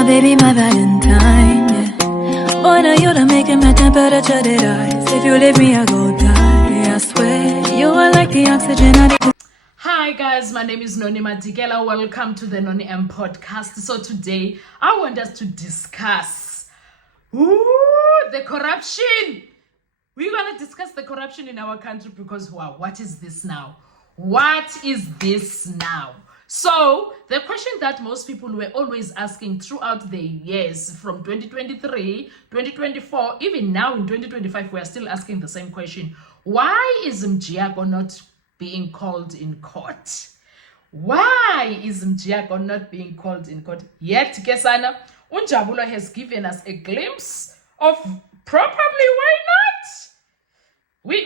my baby, my Valentine, yeah. Boy, now you done making my temperature that rise. If you leave me, I go die, I swear. You are like the oxygen I need. Hi guys, my name is Noni Madikela. Welcome to the Noni M podcast. So today I want us to discuss the corruption. We're going to discuss the corruption in our country because wow, what is this now? What is this now? So the question that most people were always asking throughout the years from 2023, 2024, even now in 2025, we are still asking the same question. Why is Mjiyako not being called in court? Why is Mjiyako not being called in court? Yet, Kesana, Unjabulo has given us a glimpse of probably why not. We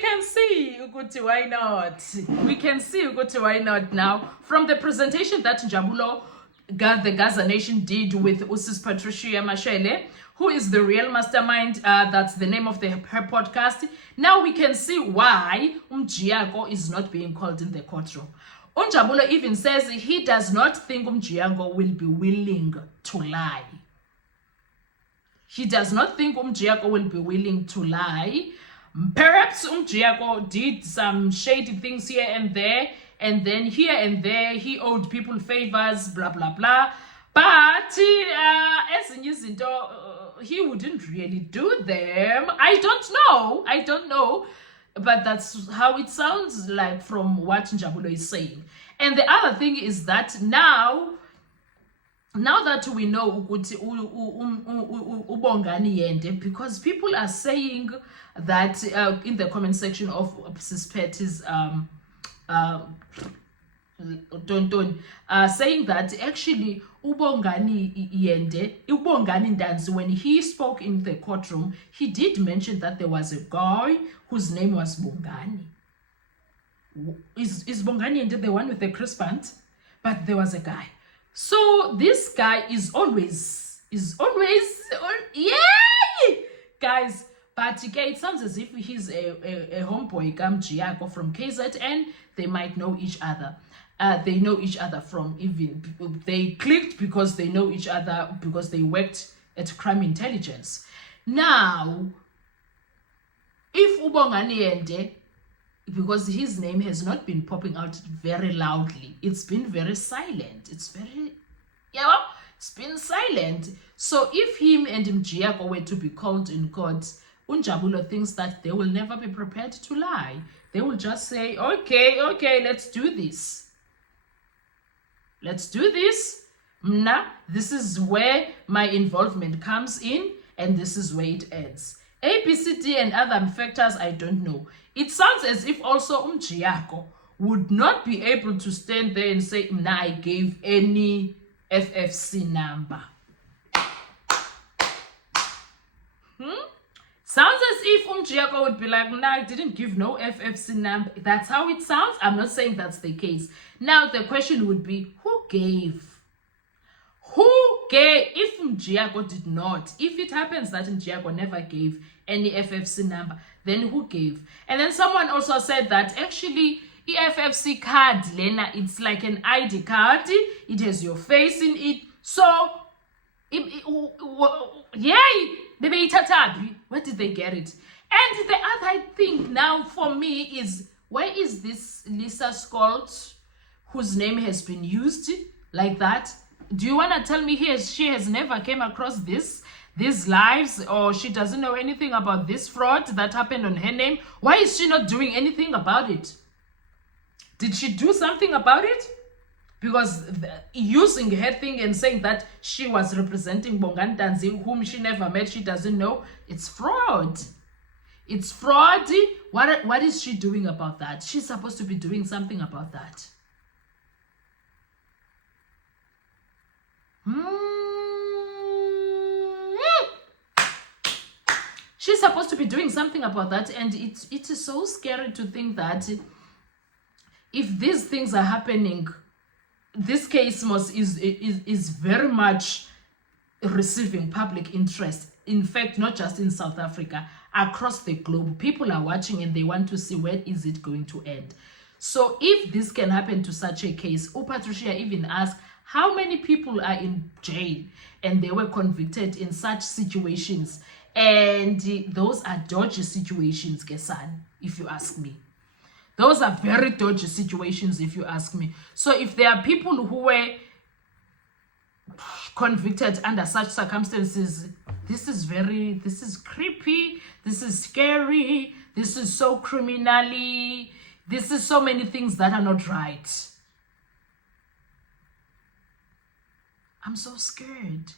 can see Uguti why not. We can see Uguti why not now from the presentation that Njabulo, the Gaza Nation did with Usis Patricia Mashele, who is the real mastermind. That's the name of her podcast. Now we can see why Mjiyako is not being called in the courtroom. Njabulo even says he does not think Mjiyako will be willing to lie. He does not think Mjiyako will be willing to lie. Perhaps Mjiyako did some shady things here and there, and then here and there he owed people favors, blah blah blah. But he wouldn't really do them. I don't know. But that's how it sounds like from what Njabulo is saying. And the other thing is that now that we know ukuthi ubongani yende, because people are saying that in the comment section of Sis Petty's saying that actually Ubongani Ndanzi, when he spoke in the courtroom, he did mention that there was a guy whose name was Bongani. Is Bongani Yende the one with the crisp band? But there was a guy. So this guy is always yay, guys. But it sounds as if he's a homeboy, Mjiyako from KZN. They might know each other. They know each other from they clicked because they know each other because they worked at crime intelligence. Now, if Ubongani Yende, because his name has not been popping out very loudly, it's been very silent. It's been silent. So if him and Mjiyako were to be called in court, Unjabulo thinks that they will never be prepared to lie. They will just say, okay, let's do this. Let's do this. This is where my involvement comes in, and this is where it ends. ABCD and other factors, I don't know. It sounds as if also Mjiyako would not be able to stand there and say, I gave any FFC number. Sounds as if Mjiyako would be like, I didn't give no FFC number. That's how it sounds. I'm not saying that's the case. Now the question would be, who gave? If Mjiyako did not, if it happens that Mjiyako never gave any FFC number, then who gave? And then someone also said that actually FFC card, Lena, it's like an ID card. It has your face in it. So, yay! Where did they get it? And the other thing now for me is, where is this Lisa Scott, whose name has been used like that? Do you want to tell me she has never came across these lives, or she doesn't know anything about this fraud that happened on her name? Why is she not doing anything about it? Did she do something about it? Because using her thing and saying that she was representing Bongani Ndanzi, whom she never met, she doesn't know, it's fraud. It's fraud. What is she doing about that? She's supposed to be doing something about that. She's supposed to be doing something about that, and it is so scary to think that if these things are happening, this case is very much receiving public interest. In fact, not just in South Africa, across the globe, people are watching and they want to see where is it going to end. So if this can happen to such a case, Patricia even asked, How many people are in jail and they were convicted in such situations? And those are dodgy situations, Gesan, if you ask me. Those are very dodgy situations, if you ask me. So if there are people who were convicted under such circumstances, this is creepy, this is scary, this is so criminally, this is so many things that are not right. I'm so scared.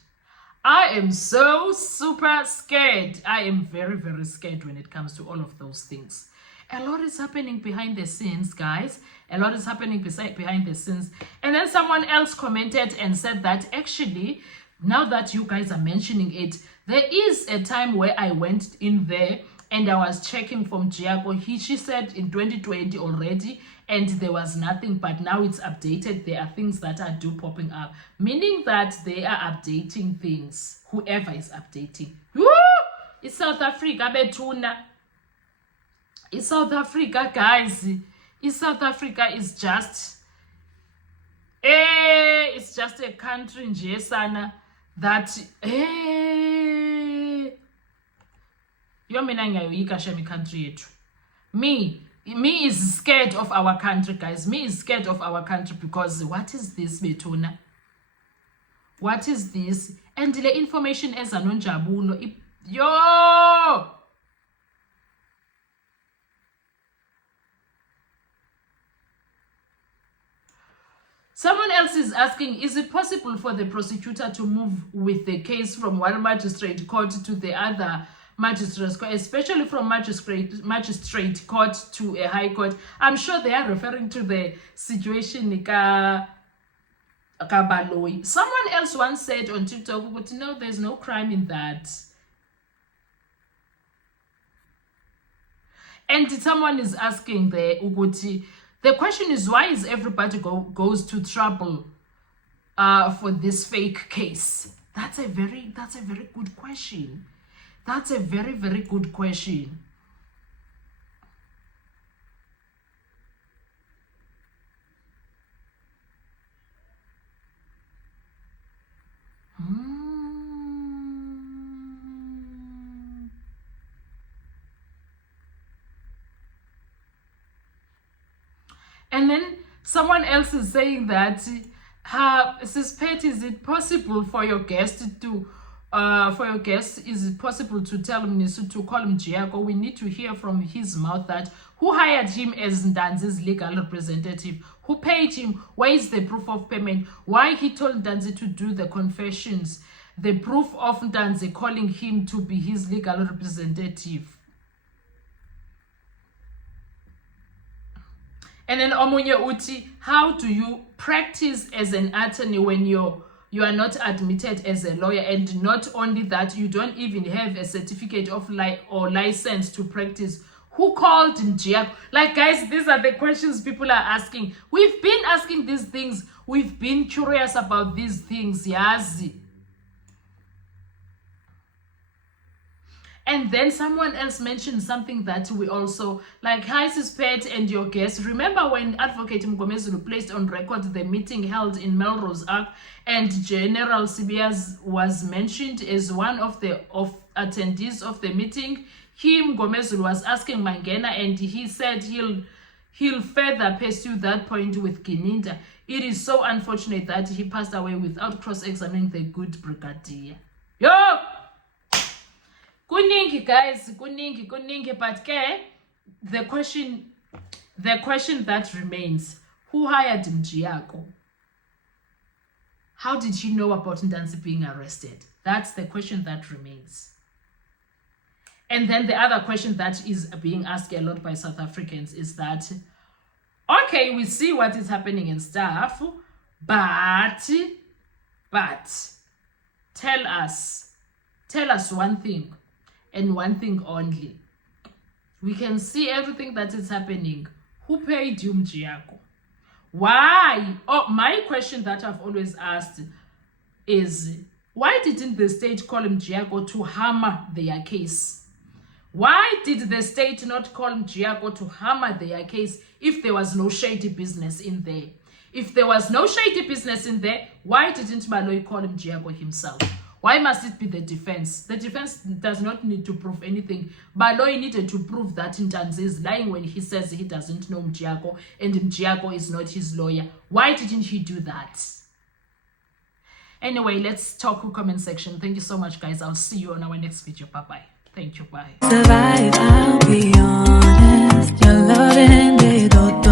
I am so super scared. I am very, very scared when it comes to all of those things. A lot is happening behind the scenes, guys. A lot is happening behind the scenes. And then someone else commented and said that actually, now that you guys are mentioning it, there is a time where I went in there and I was checking from Giaco. She said in 2020 already, and there was nothing, but now it's updated. There are things that are popping up, meaning that they are updating things. Whoever is updating. Woo! It's South Africa, Betuna. It's South Africa, guys. South Africa is just it's just a country in Jesana that country. Me is scared of our country, guys. Me is scared of our country because what is this, Betuna? What is this? And the information is anonjabuno. Yo! Someone else is asking, is it possible for the prosecutor to move with the case from one magistrate court to the other magistrate court, especially from magistrate court to a high court? I'm sure they are referring to the situation in Kabaloi. Someone else once said on TikTok, but no, there's no crime in that. And someone is asking there, Uguti, the question is, why is everybody goes to trouble for this fake case? That's a very good question. That's a very, very good question. And then someone else is saying that, Sis Pet, is it possible for your guest to, is it possible to tell Mnisu to call him Giaco? We need to hear from his mouth that who hired him as Ndanzi's legal representative, who paid him, where is the proof of payment, why he told Ndanzi to do the confessions, the proof of Ndanzi calling him to be his legal representative. And then Omunye Uti, how do you practice as an attorney when you are not admitted as a lawyer? And not only that, you don't even have a certificate of license to practice. Who called Njiako? Like, guys, these are the questions people are asking. We've been asking these things. We've been curious about these things. Yazi. And then someone else mentioned something that we also, like, hi, Sis Pet and your guests. Remember when Advocate Mgomezulu placed on record the meeting held in Melrose Arc and General Sibias was mentioned as one of the attendees of the meeting? Mgomezulu was asking Mangena and he said he'll further pursue that point with Gininda. It is so unfortunate that he passed away without cross-examining the good brigadier. Yo! Kuningi, guys, kuningi, but the question that remains, who hired Njiako? How did he know about Ndanzi being arrested? That's the question that remains. And then the other question that is being asked a lot by South Africans is that, okay, we see what is happening and stuff, but tell us one thing. And one thing only. We can see everything that is happening. Who paid you, Njiako? Why? Oh, my question that I've always asked is, why didn't the state call Njiako to hammer their case? Why did the state not call Njiako to hammer their case if there was no shady business in there? If there was no shady business in there, why didn't Baloyi call him Mjiyako himself? Why must it be the defense? The defense does not need to prove anything. Baloyi needed to prove that Ntanzi is lying when he says he doesn't know Mjiyako and Mjiyako is not his lawyer. Why didn't he do that? Anyway, let's talk in comment section. Thank you so much, guys. I'll see you on our next video. Bye-bye. Thank you. Bye. Survive, I'll be honest. Your loving, they don't